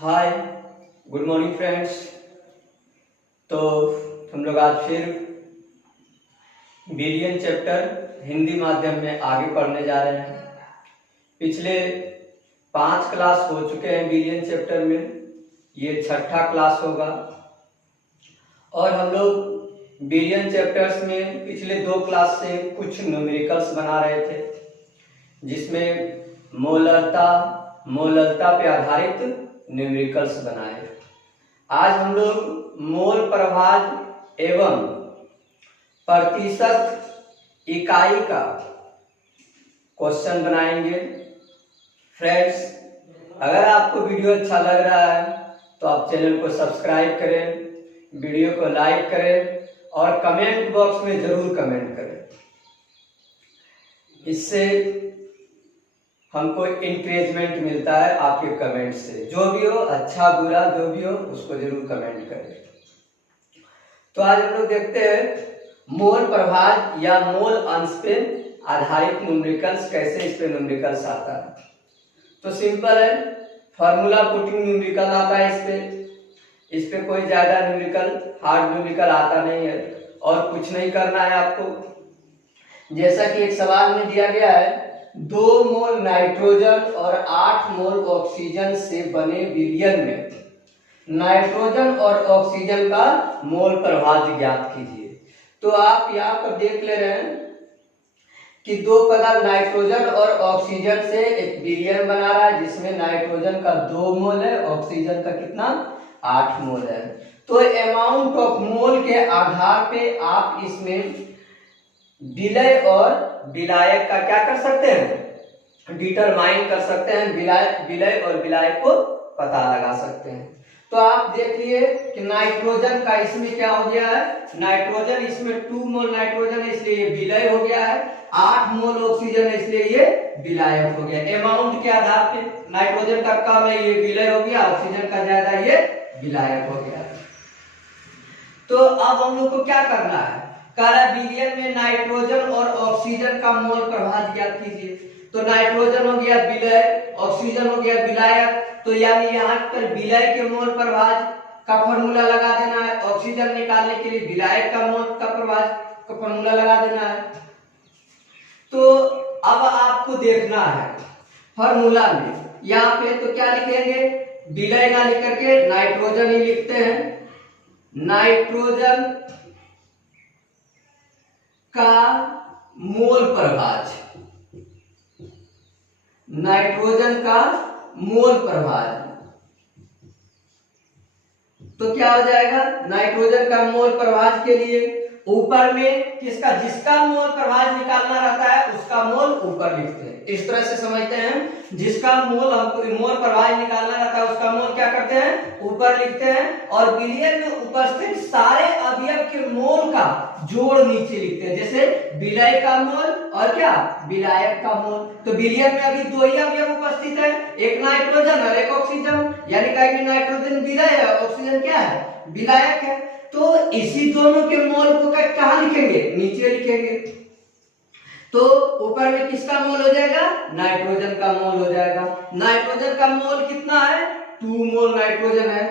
हाय, good morning friends. तो हम लोग आज फिर बीडीएन चैप्टर हिंदी माध्यम में आगे पढ़ने जा रहे हैं। पिछले 5 क्लास हो चुके हैं बीडीएन चैप्टर में, ये 6ठा क्लास होगा। और हम लोग बीडीएन चैप्टर्स में पिछले 2 क्लास से कुछ न्यूमेरिकल्स बना रहे थे, जिसमें मोलरता पे आधारित न्यूमेरिकल्स बनाए। आज हम लोग मोल प्रभाज एवं प्रतिशत इकाई का क्वेश्चन बनाएंगे। फ्रेंड्स, अगर आपको वीडियो अच्छा लग रहा है तो आप चैनल को सब्सक्राइब करें, वीडियो को लाइक करें और कमेंट बॉक्स में जरूर कमेंट करें। इससे हमको इंकरेजमेंट मिलता है आपके कमेंट से। जो भी हो, अच्छा बुरा जो भी हो, उसको जरूर कमेंट करें। तो आज हम लोग देखते हैं मोल प्रभाज या मोल अंश पे आधारित न्यूमेरिकल्स, कैसे इस पे न्यूमेरिकल्स आता है। तो सिंपल है, फार्मूला पुटिंग न्यूमेरिकल आता है। इस पे कोई ज्यादा न्यूमेरिकल, हार्ड न्यूमेरिकल आता नहीं है और कुछ नहीं करना है आपको। जैसा कि एक सवाल में दिया गया है, 2 मोल नाइट्रोजन और 8 मोल ऑक्सीजन से बने विलयन में नाइट्रोजन और ऑक्सीजन का मोल प्रभाज ज्ञात कीजिए। तो आप यहाँ पर देख ले रहे हैं कि 2 पदार्थ नाइट्रोजन और ऑक्सीजन से एक विलयन बना रहा है, जिसमें नाइट्रोजन का 2 मोल है, ऑक्सीजन का कितना 8 मोल है। तो अमाउंट ऑफ मोल के आधार पे आप इसमें विलय और विलायक का क्या कर सकते हैं, डिटरमाइन कर सकते हैं। विलय और विलायक को पता लगा सकते हैं। तो आप देखिए कि नाइट्रोजन का इसमें क्या हो गया है, नाइट्रोजन इसमें 2 मोल नाइट्रोजन है, इसलिए ये विलय हो गया है। 8 मोल ऑक्सीजन है, इसलिए ये विलायक हो गया। अमाउंट के आधार पे नाइट्रोजन का कम है, ये विलय हो गया, ऑक्सीजन का ज्यादा, ये विलायक हो गया। तो अब हम लोग को क्या करना है, विलयन में नाइट्रोजन और ऑक्सीजन का मोल प्रभाज ज्ञात कीजिए। तो नाइट्रोजन हो गया विलय, ऑक्सीजन हो गया विलायक। तो यानी यहाँ पर विलय के मोल प्रभाज का फॉर्मूला लगा देना है, ऑक्सीजन निकालने के लिए विलायक का मोल का प्रभाज का फॉर्मूला लगा देना है। तो अब आपको देखना है फॉर्मूला में, यहाँ पे तो क्या लिखेंगे, विलय ना लिख करके नाइट्रोजन ही लिखते हैं। नाइट्रोजन का मोल प्रभाज, नाइट्रोजन का मोल प्रभाज, तो क्या हो जाएगा, नाइट्रोजन का मोल प्रभाज के लिए ऊपर में जिसका मोल प्रभाज निकालना रहता है उसका मोल ऊपर लिखते हैं। इस तरह से समझते हैं, जिसका मोल हमको मोल प्रभाज निकालना रहता है उसका मोल क्या करते हैं, ऊपर लिखते हैं। और विलयन में उपस्थित सारे अवयव के मोल का जोड़ नीचे लिखते हैं, जैसे विलय का मोल और क्या विलायक का मोल। तो विलयन में अभी 2 ही अवयव उपस्थित है, एक नाइट्रोजन और एक ऑक्सीजन, यानी कि नाइट्रोजन विलय है, ऑक्सीजन क्या है, विलायक है। तो इसी दोनों के मोल को कहाँ लिखेंगे, नीचे लिखेंगे। तो ऊपर में किसका मोल हो जाएगा, नाइट्रोजन का मोल हो जाएगा। नाइट्रोजन का मोल कितना है, 2 मोल नाइट्रोजन है।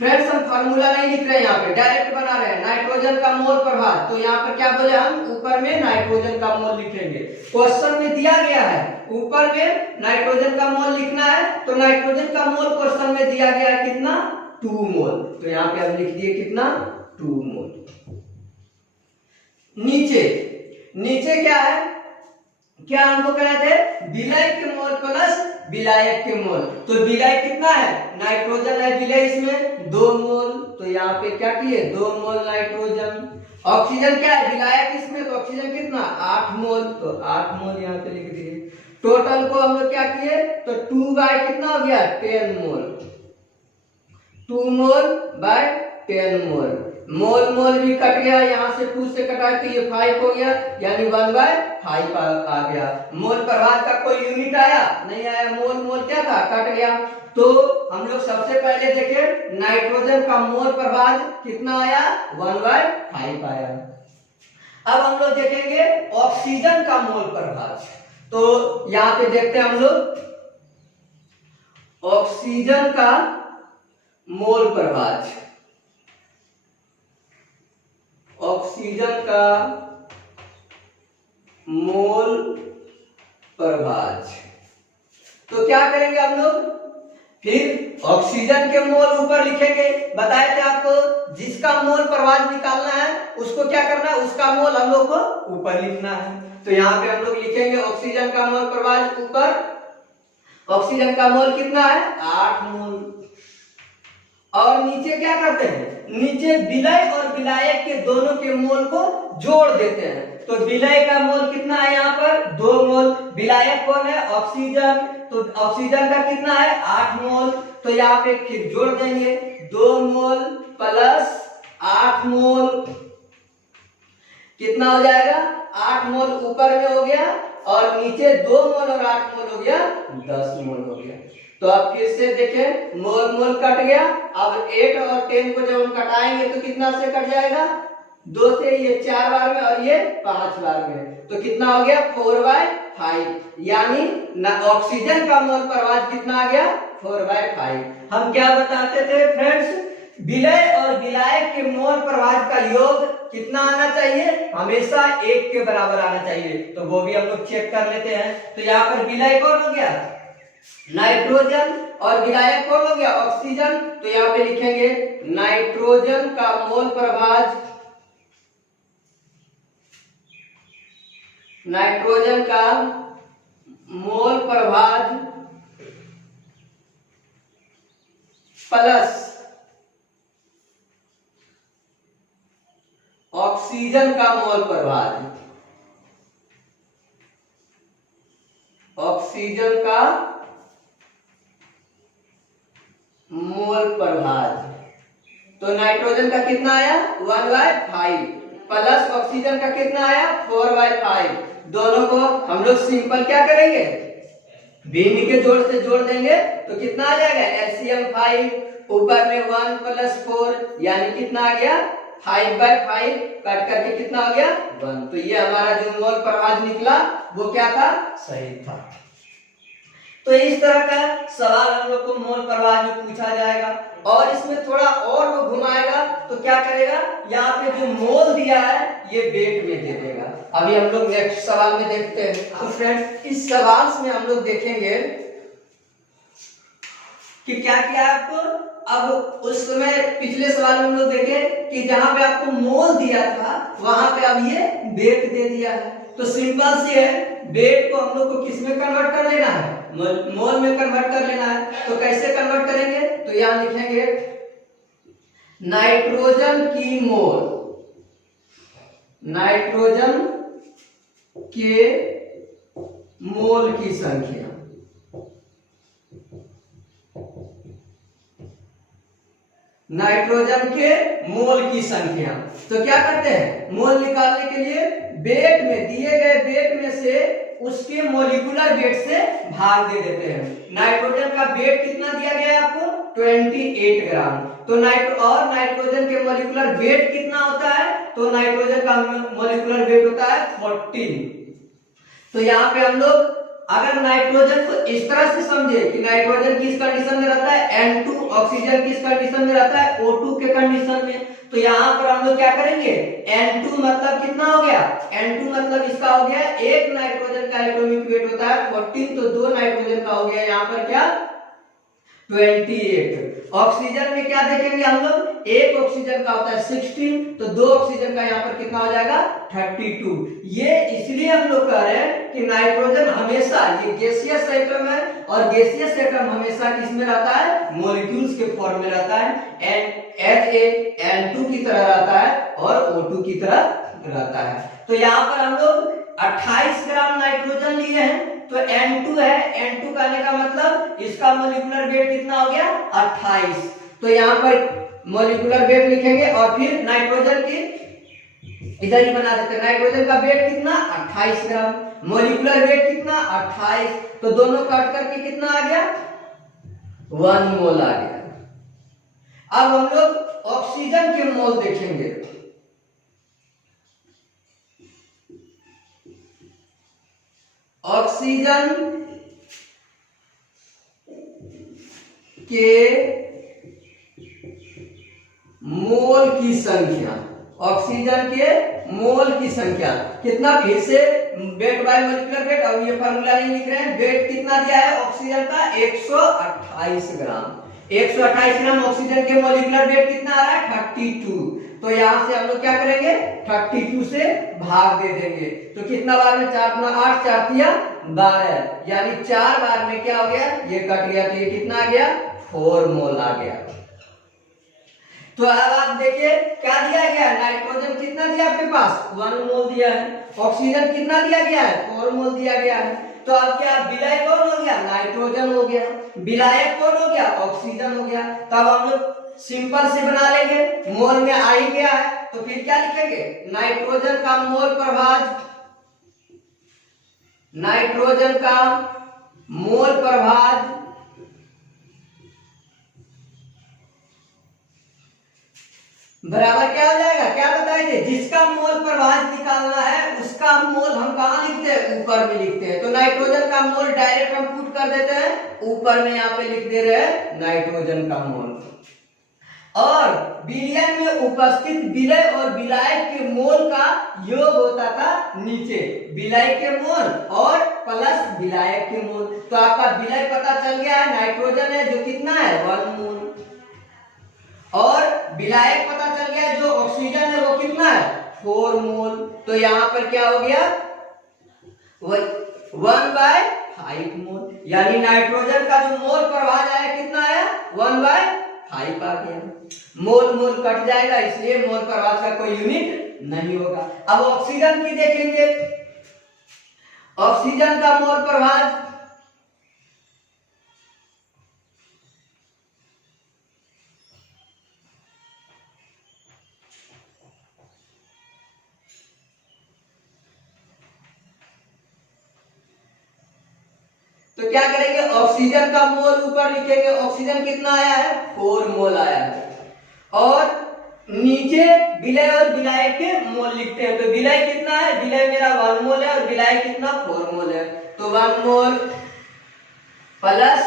फ्रेंड्स, हम फार्मूला नहीं लिख रहे हैं, यहाँ पे डायरेक्ट बना रहे हैं नाइट्रोजन का मोल प्रभाज। तो यहाँ पर क्या बोले, हम ऊपर में नाइट्रोजन का मोल लिखेंगे। क्वेश्चन में दिया गया है ऊपर में नाइट्रोजन का मोल लिखना है, तो नाइट्रोजन का मोल क्वेश्चन में दिया गया है कितना, 2 मोल। तो यहाँ पे हम लिख दिए कितना, 2 मोल। नीचे क्या है, क्या हमको कहना थे, विलय के मोल प्लस विलायक के मोल। तो विलय कितना है, नाइट्रोजन है विलय, इसमें 2 मोल। तो यहाँ पे क्या किए, 2 मोल नाइट्रोजन। ऑक्सीजन क्या है, विलायक इसमें, तो ऑक्सीजन कितना 8 मोल, तो 8 मोल यहाँ पे लिख दिए। टोटल को हम लोग क्या किए, तो 2 बाय कितना हो गया, 10 मोल। 2 मोल बाय 10 मोल। मोल भी कट गया, यहाँ से 2 से कटा तो ये 5 हो गया, यानी 1/5 आ गया। मोल प्रभाज का कोई यूनिट आया नहीं आया, मोल क्या था, कट गया। तो हम लोग सबसे पहले देखें नाइट्रोजन का मोल प्रभाज कितना आया, 1/5 आया। अब हम लोग देखेंगे ऑक्सीजन का मोल प्रभाज। तो यहाँ पे देखते हैं हम लोग ऑक्सीजन का मोल प्रभाज, ऑक्सीजन का मोल प्रभाज। तो क्या करेंगे हम लोग, फिर ऑक्सीजन के मोल ऊपर लिखेंगे। बताए थे आपको जिसका मोल प्रभाज निकालना है उसको क्या करना है, उसका मोल हम लोग को ऊपर लिखना है। तो यहाँ पे हम लोग लिखेंगे ऑक्सीजन का मोल प्रभाज ऊपर, ऑक्सीजन का मोल कितना है 8 मोल। और नीचे क्या करते हैं, नीचे विलय और विलायक के दोनों के मोल को जोड़ देते हैं। तो विलय का मोल कितना है यहाँ पर 2 मोल, विलायक कौन है ऑक्सीजन, तो ऑक्सीजन का कितना है 8 मोल। तो यहाँ पे फिर जोड़ देंगे 2 मोल प्लस 8 मोल, कितना हो जाएगा 8 मोल ऊपर में हो गया और नीचे 2 मोल और 8 मोल हो गया 10 मोल हो गया। तो अब फिर से देखें मोल मोल कट गया। अब 8 और 10 को जब हम कटाएंगे तो कितना से कट जाएगा, 2 से ये 4 बार में और ये 5 बार में, तो कितना हो गया 4/5। यानी ऑक्सीजन का मोल प्रभाज कितना आ गया 4/5। हम क्या बताते थे फ्रेंड्स, विलय और विलायक के मोल प्रभाज का योग कितना आना चाहिए, हमेशा 1 के बराबर आना चाहिए। तो वो भी हम लोग चेक कर लेते हैं। तो यहाँ पर विलय कौन हो गया नाइट्रोजन और विलायक कौन हो गया ऑक्सीजन। तो यहाँ पे लिखेंगे नाइट्रोजन का मोल प्रभाज, नाइट्रोजन का मोल प्रभाज प्लस ऑक्सीजन का मोल प्रभाज, ऑक्सीजन का मोल प्रभाज। तो नाइट्रोजन का कितना आया 1/5 प्लस ऑक्सीजन का कितना आया 4/5। दोनों को हम लोग सिंपल क्या करेंगे, बीमी के जोड़ से जोड़ देंगे तो कितना आ जाएगा एलसीएम 5, ऊपर में 1 + 4 यानी कितना आ गया 5/5, कट करके कितना हो गया 1। तो ये हमारा जो मोल प्रभाज निकला वो क्या था, सही था। तो इस तरह का सवाल हम लोग को मोल प्रभाज में पूछा जाएगा। और इसमें थोड़ा और वो घुमाएगा तो क्या करेगा, यहाँ पे जो मोल दिया है ये वेट में दे देगा। अभी हम लोग नेक्स्ट सवाल में देखते हैं। तो फ्रेंड्स इस सवाल में हम लोग देखेंगे कि क्या किया आपको। अब उस समय पिछले सवाल में हम लोग देखे कि जहां पे आपको मोल दिया था वहां पे अब ये वेट दे दिया है। तो सिंपल सी है, वेट को हम लोग को किस में कन्वर्ट कर लेना है, मोल में कन्वर्ट कर लेना है। तो कैसे कन्वर्ट करेंगे, तो यहां लिखेंगे नाइट्रोजन की मोल, नाइट्रोजन के मोल की संख्या, नाइट्रोजन के मोल की संख्या। तो क्या करते हैं, मोल निकालने के लिए वेट में, दिए गए वेट में से उसके मोलिकुलर वेट से भाग दे देते हैं। नाइट्रोजन का वेट कितना दिया गया है आपको 28 ग्राम। तो नाइट्रोजन के मोलिकुलर वेट कितना होता है, तो नाइट्रोजन का मोलिकुलर वेट होता है 14। तो यहाँ पे हम लोग अगर नाइट्रोजन को इस तरह से समझे कि नाइट्रोजन किस कंडीशन में रहता है N2, ऑक्सीजन किस कंडीशन में रहता है O2 के कंडीशन में। तो यहाँ पर हम लोग क्या करेंगे, N2 मतलब कितना हो गया, N2 मतलब इसका हो गया एक नाइट्रोजन का एटॉमिक वेट होता है 14, तो 2 नाइट्रोजन का हो गया यहाँ पर क्या 28। ऑक्सीजन में क्या देखेंगे हम लोग, एक ऑक्सीजन का होता है 16, तो 2 ऑक्सीजन का यहाँ पर कितना हो जाएगा 32। ये इसलिए हम लोग कह रहे हैं कि नाइट्रोजन हमेशा, ये गैसियस एटम है और गैसियस एटम हमेशा किसमें रहता है, मॉलिक्यूल्स के फॉर्म में रहता है, N2 की तरह रहता है और O2 की तरह रहता है। तो यहाँ पर हम लोग 28 ग्राम नाइट्रोजन लिए हैं। तो N2 है, N2 कहने का मतलब इसका मोलिकुलर वेट कितना हो गया 28। तो यहाँ पर मोलिकुलर वेट लिखेंगे और फिर नाइट्रोजन की इधर ही बना देते हैं। नाइट्रोजन का वेट कितना 28 ग्राम, मोलिकुलर वेट कितना 28, तो दोनों काट करके कितना आ गया 1 मोल आ गया। अब हम लोग ऑक्सीजन के मोल देखेंगे। ऑक्सीजन के मोल की संख्या, ऑक्सीजन के मोल की संख्या कितना, फिर से वेट बाय मोलिकुलर वेट, अब ये फार्मूला नहीं लिख रहे हैं, वेट कितना दिया है ऑक्सीजन का 128 ग्राम। 128 ग्राम ऑक्सीजन के मोलिकुलर वेट कितना आ रहा है 32। तो यहां से हम लोग क्या करेंगे 32 से भाग दे देंगे, तो कितना बार में 4 गुना 8 4 तिया 12, यानी 4 बार में क्या हो गया ये कट गया, तो ये कितना आ गया 4 मोल आ गया। तो अब आप देखिए क्या दिया गया, नाइट्रोजन कितना दिया आपके पास 1 मोल दिया है, ऑक्सीजन कितना दिया गया है 4 मोल दिया गया है। तो अब क्या विलय कौन हो गया नाइट्रोजन हो गया, विलायक कौन हो गया ऑक्सीजन हो गया। तब हम लोग सिंपल से बना लेंगे, मोल में आ ही गया है तो फिर क्या लिखेंगे नाइट्रोजन का मोल प्रभाज, नाइट्रोजन का मोल प्रभाज बराबर क्या हो जाएगा, क्या बताए थे, जिसका मोल प्रभाज निकालना है उसका मोल हम कहाँ लिखते हैं ऊपर में लिखते हैं। तो नाइट्रोजन का मोल डायरेक्ट हम पुट कर देते हैं ऊपर में, यहाँ पे लिख दे रहे हैं नाइट्रोजन का मोल। और विलयन में उपस्थित विलय और विलायक के मोल का योग होता था नीचे, विलय के मोल और प्लस विलायक के मोल। तो आपका विलय पता चल गया है नाइट्रोजन है जो कितना है 1 मोल, और विलायक पता चल गया जो ऑक्सीजन है वो कितना है 4 मोल। तो यहां पर क्या हो गया 1/5 मोल, यानी नाइट्रोजन का जो मोल प्रभाज आया कितना है 1/5 आ गया। मोल मोल कट जाएगा इसलिए मोल प्रभाज का कोई यूनिट नहीं होगा। अब ऑक्सीजन की देखेंगे, ऑक्सीजन का मोल प्रभाज तो क्या करेंगे ऑक्सीजन का मोल ऊपर लिखेंगे, ऑक्सीजन कितना आया है 4 मोल आया है, और नीचे विलय और विलायक के मोल लिखते हैं। तो विलय कितना है, विलय मेरा 1 मोल है और विलायक कितना 4 मोल है। तो 1 मोल प्लस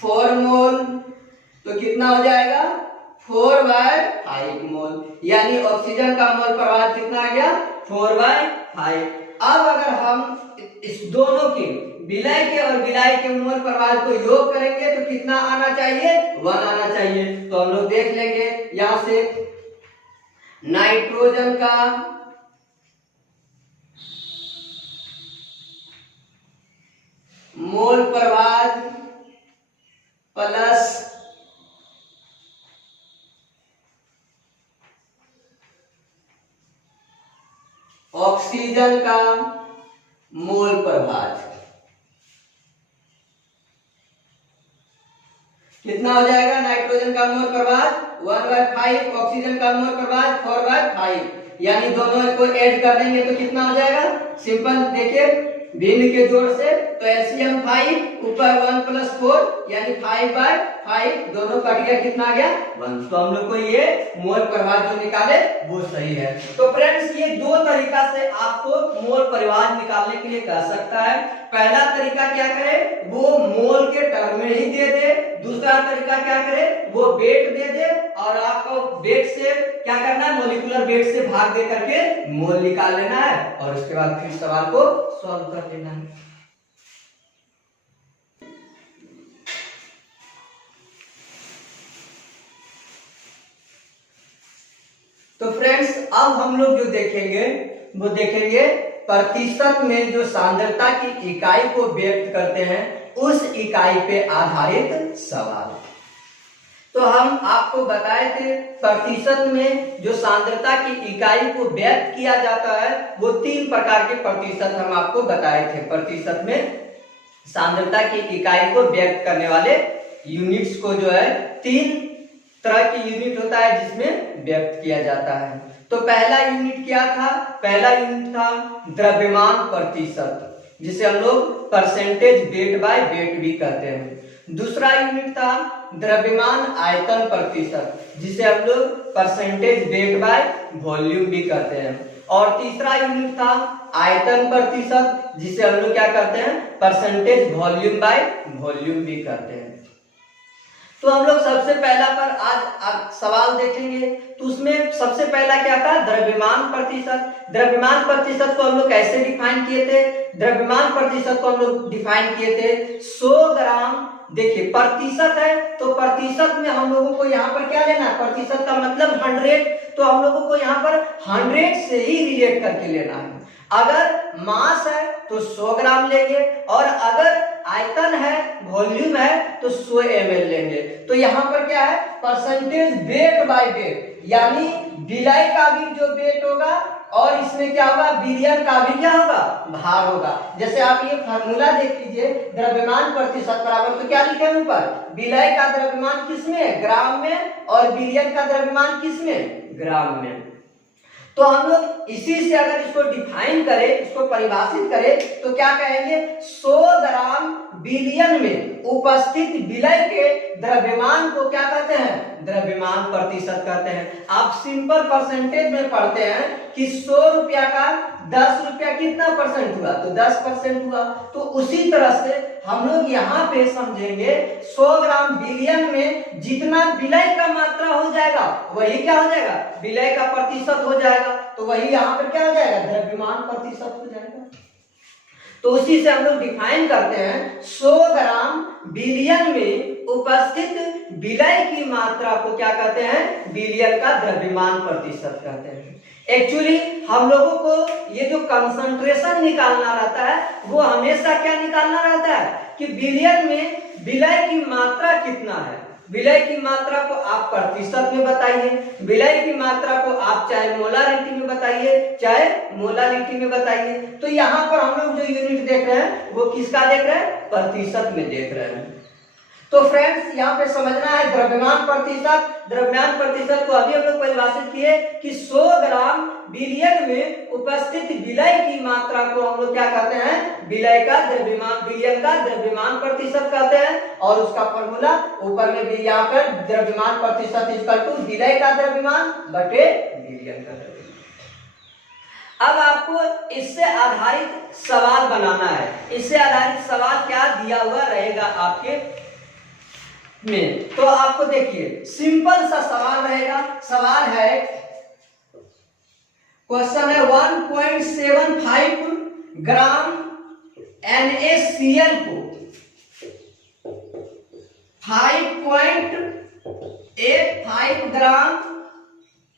4 मोल तो कितना हो जाएगा 4/5 मोल, यानी ऑक्सीजन का मोल प्रभाज कितना आ गया 4/5। अब अगर हम इस दोनों के विलय के और विलाय के मोल प्रभाज को योग करेंगे तो कितना आना चाहिए 1 आना चाहिए। तो हम लोग देख लेंगे यहां से नाइट्रोजन का मोल प्रभाज प्लस ऑक्सीजन का मोल प्रभाज कितना हो जाएगा, नाइट्रोजन का मोल प्रभाज 1/5, ऑक्सीजन का मोल प्रभाज 4/5, यानी दोनों को ऐड कर देंगे तो कितना हो जाएगा, सिंपल देखिए भिन्न के जोड़ से, तो एलसीएम 5 ऊपर 1 + 4 यानी 5/5, दोनों कट गया कितना आ गया 1। तो हम लोग को ये मोल प्रभाज जो निकाले वो सही है। तो फ्रेंड्स ये दो तरीका से आपको मोल प्रभाज निकालने के लिए कह सकता है। पहला तरीका क्या करे वो मोल के टर्म में ही दे दे, दूसरा तरीका क्या करे वो वेट दे दे और आपको वेट से क्या करना है मॉलिक्यूलर वेट से भाग दे करके मोल निकाल लेना है और उसके बाद फिर सवाल को सॉल्व कर लेना है। तो फ्रेंड्स अब हम लोग जो देखेंगे वो देखेंगे प्रतिशत में जो सांद्रता की इकाई को व्यक्त करते हैं उस इकाई पे आधारित सवाल। तो हम आपको बताए थे प्रतिशत में जो सांद्रता की इकाई को व्यक्त किया जाता है वो 3 प्रकार के प्रतिशत हम आपको बताए थे। प्रतिशत में सांद्रता की इकाई को व्यक्त करने वाले यूनिट्स को जो है 3 तरह की यूनिट होता है जिसमें व्यक्त किया जाता है। तो पहला यूनिट क्या था, पहला यूनिट था द्रव्यमान प्रतिशत जिसे हम लोग परसेंटेज वेट बाय वेट भी कहते हैं। दूसरा यूनिट था द्रव्यमान आयतन प्रतिशत जिसे हम लोग परसेंटेज वेट बाय वॉल्यूम भी कहते हैं। और तीसरा यूनिट था आयतन प्रतिशत जिसे हम लोग क्या कहते हैं परसेंटेज वॉल्यूम बाय वॉल्यूम भी कहते हैं। तो हम लोग सबसे पहला पर आज सवाल देखेंगे। तो उसमें सबसे पहला क्या था, द्रव्यमान प्रतिशत। द्रव्यमान प्रतिशत को हम लोग कैसे डिफाइन किए थे? द्रव्यमान प्रतिशत को हम लोग डिफाइन किए थे 100 ग्राम। देखिए प्रतिशत है तो प्रतिशत में हम लोगों को यहाँ पर क्या लेना है, प्रतिशत का मतलब 100, तो हम लोगों को यहाँ पर 100 से ही रिलेट करके लेना है। अगर मास है तो 100 ग्राम लेंगे, और अगर आयतन है, वॉल्यूम है, तो 100 ml लेंगे। तो यहाँ पर क्या है, परसेंटेज वेट बाय वेट, यानी विलय का भी जो वेट होगा और इसमें क्या होगा, विलयन का भी क्या होगा, भार होगा। जैसे आप ये फार्मूला देख लीजिए, द्रव्यमान प्रतिशत बराबर, तो क्या लिखे हैं ऊपर, विलय का द्रव्यमान किसमें, ग्राम में, और विलयन का द्रव्यमान किसमें, ग्राम में। तो हम लोग इसी से अगर इसको डिफाइन करें, इसको परिभाषित करें, तो क्या कहेंगे, 100 ग्राम विलयन में उपस्थित विलय के द्रव्यमान को क्या कहते हैं, द्रव्यमान प्रतिशत कहते हैं। आप सिंपल परसेंटेज में पढ़ते हैं कि 100 रुपया का 10 रुपया कितना परसेंट हुआ, तो 10% हुआ। तो उसी तरह से हम लोग यहाँ पे समझेंगे 100 ग्राम विलयन में जितना विलय का मात्रा हो जाएगा वही क्या हो जाएगा, विलय का प्रतिशत हो जाएगा। तो वही यहाँ पर क्या हो जाएगा, द्रव्यमान प्रतिशत हो जाएगा। तो उसी से हम लोग डिफाइन करते हैं 100 ग्राम विलयन में उपस्थित विलय की मात्रा को क्या कहते हैं, विलयन का द्रव्यमान प्रतिशत कहते हैं। एक्चुअली हम लोगों को ये जो कंसंट्रेशन निकालना रहता है वो हमेशा क्या निकालना रहता है कि विलयन में विलय की मात्रा कितना है। विलय की मात्रा को आप प्रतिशत में बताइए, विलय की मात्रा को आप चाहे मोलारिटी में बताइए, चाहे मोलारिटी में बताइए। तो यहाँ पर हम लोग जो यूनिट देख रहे हैं वो किसका देख रहे हैं, प्रतिशत में देख रहे हैं। तो फ्रेंड्स यहाँ पे समझना है द्रव्यमान प्रतिशत। द्रव्यमान प्रतिशत को अभी हम लोग परिभाषित किए कि 100 ग्राम विलयन में उपस्थित विलय की मात्रा को हम लोग क्या कहते हैं, विलय का द्रव्यमान, विलयन का द्रव्यमान प्रतिशत कहते हैं। और उसका फॉर्मूला ऊपर में भी यहाँ पर द्रव्यमान प्रतिशत इक्वल टू विलय का द्रव्यमान बटे विलयन का द्रव्यमान। अब आपको इससे आधारित सवाल बनाना है। इससे आधारित सवाल क्या दिया हुआ रहेगा आपके में, तो आपको देखिए सिंपल सा सवाल रहेगा। सवाल है, क्वेश्चन है 1.75 ग्राम NaCl को 5.85 ग्राम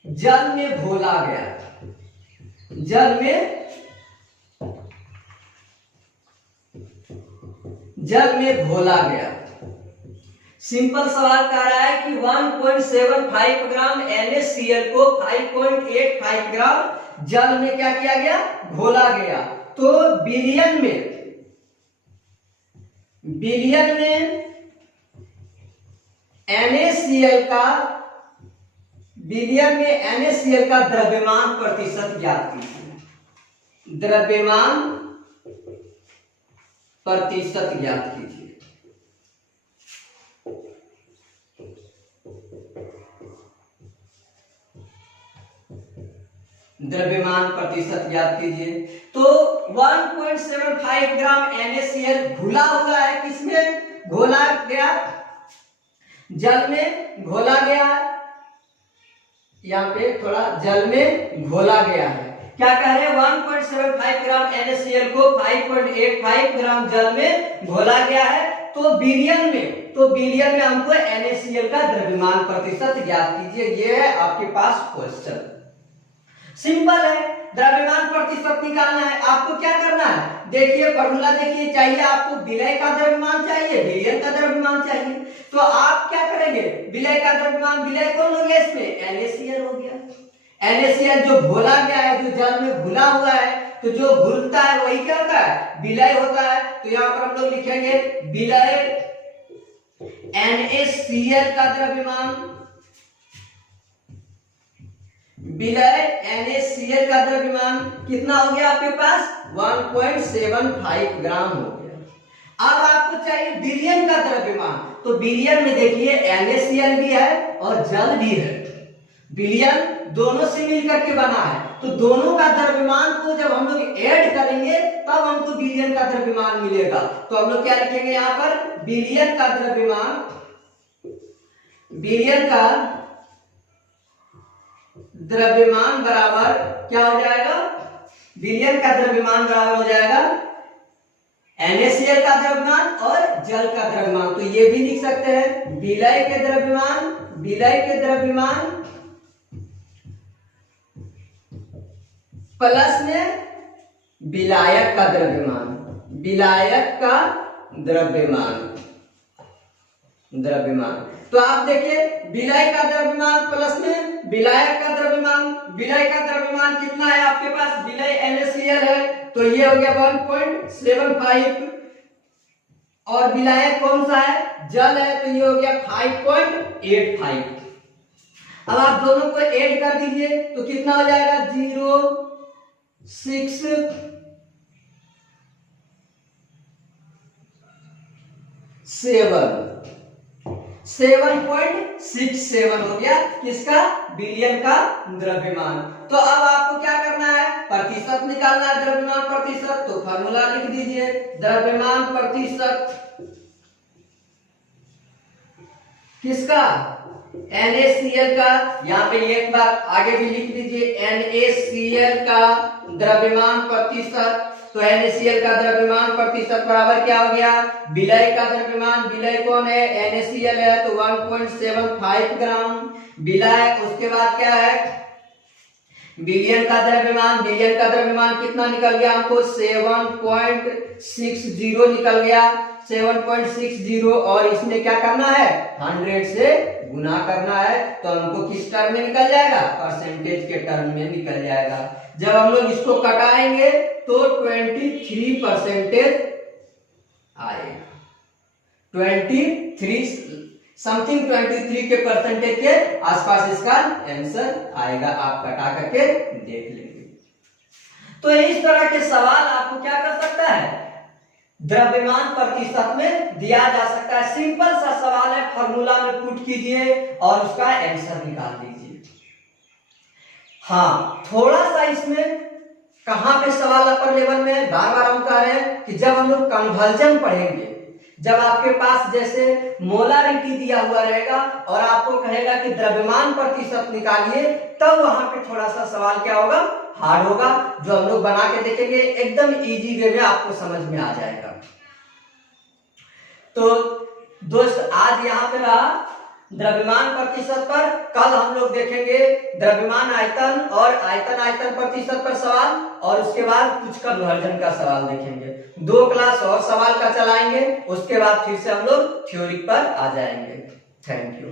जल में घोला गया। जल में घोला गया। सिंपल सवाल कह रहा है कि 1.75 ग्राम NaCl को 5.85 ग्राम जल में क्या किया गया, घोला गया। तो विलयन में NaCl का द्रव्यमान प्रतिशत ज्ञात कीजिए। द्रव्यमान प्रतिशत ज्ञात कीजिए। द्रव्यमान प्रतिशत ज्ञात कीजिए। तो 1.75 ग्राम NaCl घुला हुआ है, किसमें घोला गया, जल में घोला गया। यहाँ पे थोड़ा जल में घोला गया है। क्या कह रहे हैं, 1.75 ग्राम NaCl को 5.85 ग्राम जल में घोला गया है। तो विलयन में हमको NaCl का द्रव्यमान प्रतिशत ज्ञात कीजिए। ये है आपके पास क्वेश्चन। सिंपल है, द्रव्यमान प्रतिशत निकालना है। आपको क्या करना है, देखिए फॉर्मूला देखिए, चाहिए आपको विलय का द्रव्यमान चाहिए, विलयन का द्रव्यमान चाहिए। तो आप क्या करेंगे, विलय का द्रव्यमान, विलय कौन हो गया इसमें, NaCl हो गया। NaCl जो घोला गया है, जो जल में घुला हुआ है, तो जो घुलता है वही क्या होता है, विलय होता है। तो यहाँ पर हम लोग लिखेंगे विलय NaCl का द्रव्यमान, विलय NaCl का द्रव्यमान कितना हो गया आपके पास, 1.75 ग्राम हो गया। अब आपको चाहिए विलयन का द्रव्यमान। तो विलयन में देखिए NaCl भी है और जल भी है। विलयन दोनों से मिलकर के बना है, तो दोनों का द्रव्यमान को जब हम लोग ऐड करेंगे तब हमको विलयन का द्रव्यमान मिलेगा। तो हम लोग क्या लिखेंगे यहाँ पर, विलयन का द्रव्यमान विलयन का द्रव्यमान बराबर क्या हो जाएगा? विलयन का द्रव्यमान बराबर हो जाएगा NaCl का द्रव्यमान और जल का द्रव्यमान। तो ये भी लिख सकते हैं विलय के द्रव्यमान प्लस में विलायक का द्रव्यमान, तो आप देखिए विलय का द्रव्यमान प्लस में विलायक का द्रव्यमान। विलय का द्रव्यमान कितना है आपके पास? विलय NaCl है तो ये हो गया 1.75 और विलायक कौन सा है? जल है तो ये हो गया 5.85। अब आप दोनों को ऐड कर दीजिए तो कितना हो जाएगा? 7.67 हो गया किसका? विलयन का द्रव्यमान। तो अब आपको क्या करना है? प्रतिशत निकालना है, द्रव्यमान प्रतिशत। तो फॉर्मूला लिख दीजिए, द्रव्यमान प्रतिशत किसका? NaCl का। यहाँ पे एक बार आगे भी लिख दीजिए NaCl का द्रव्यमान प्रतिशत। तो NaCl का द्रव्यमान प्रतिशत बराबर क्या हो गया? विलय का द्रव्यमान, विलय कौन है? NaCl है तो 1.75 ग्राम विलय। उसके बाद क्या है? विलयन का द्रव्यमान कितना निकल गया हमको? 7.60 निकल गया, 7.60। और इसमें क्या करना है? 100 से गुना करना है तो हमको किस टर्म में निकल जाएगा? परसेंटेज के टर्म में निकल जाएगा। जब हम लोग इसको कटाएंगे तो 23% आएगा। 23 के परसेंटेज के आसपास इसका आंसर आएगा। आप कटा करके देख लेंगे। तो इस तरह के सवाल आपको क्या कर सकता है? द्रव्यमान प्रतिशत में दिया जा सकता है। सिंपल सा सवाल है, फॉर्मूला में पुट कीजिए और उसका आंसर निकाल दीजिए। हाँ, थोड़ा सा इसमें कहां पे सवाल अपर लेवल में बार बार हम कह रहे हैं कि जब हम लोग कन्वर्जन पढ़ेंगे, जब आपके पास जैसे मोलारिटी दिया हुआ रहेगा और आपको कहेगा कि द्रव्यमान प्रतिशत निकालिए, तब वहां पे थोड़ा सा सवाल क्या होगा? हार्ड होगा, जो हम लोग बना के देखेंगे एकदम इजी वे में आपको समझ में आ जाएगा। तो दोस्त आज यहाँ पे रहा द्रव्यमान प्रतिशत पर। कल हम लोग देखेंगे द्रव्यमान आयतन और आयतन प्रतिशत पर सवाल, और उसके बाद कुछ कन्वर्जन का सवाल देखेंगे। 2 क्लास और सवाल का चलाएंगे, उसके बाद फिर से हम लोग थ्योरी पर आ जाएंगे। Thank you.